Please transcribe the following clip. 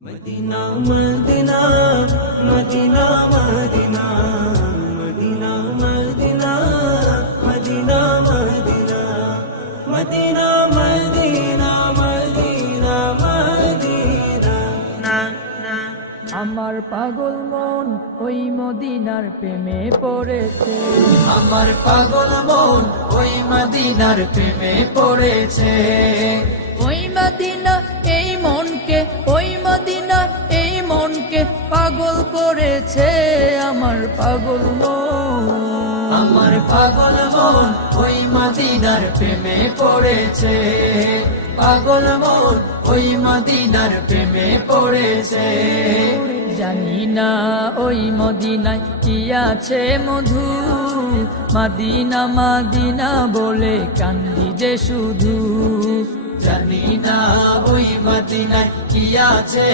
Medina Medina Medina Medina Medina Medina Medina Medina Medina Medina Medina Medina না না। আমার পাগল মন ওই মদিনার প্রেমে পড়েছে। আমার পাগল মন ওই মদিনার প্রেমে পড়েছে। ওই মদিনা এই মনকে, ওই মদিনা এই মনকে পাগল করেছে। আমার পাগল মন, আমার পাগল মন ওই মদিনার প্রেমে পড়েছে। পাগল মন ওই মদিনার প্রেমে পড়েছে। জানি না ওই মদিনায় কি আছে মধু, মদিনা মদিনা বলে কান্দি যে শুধু। জানি না ওই মদিনায় কি আছে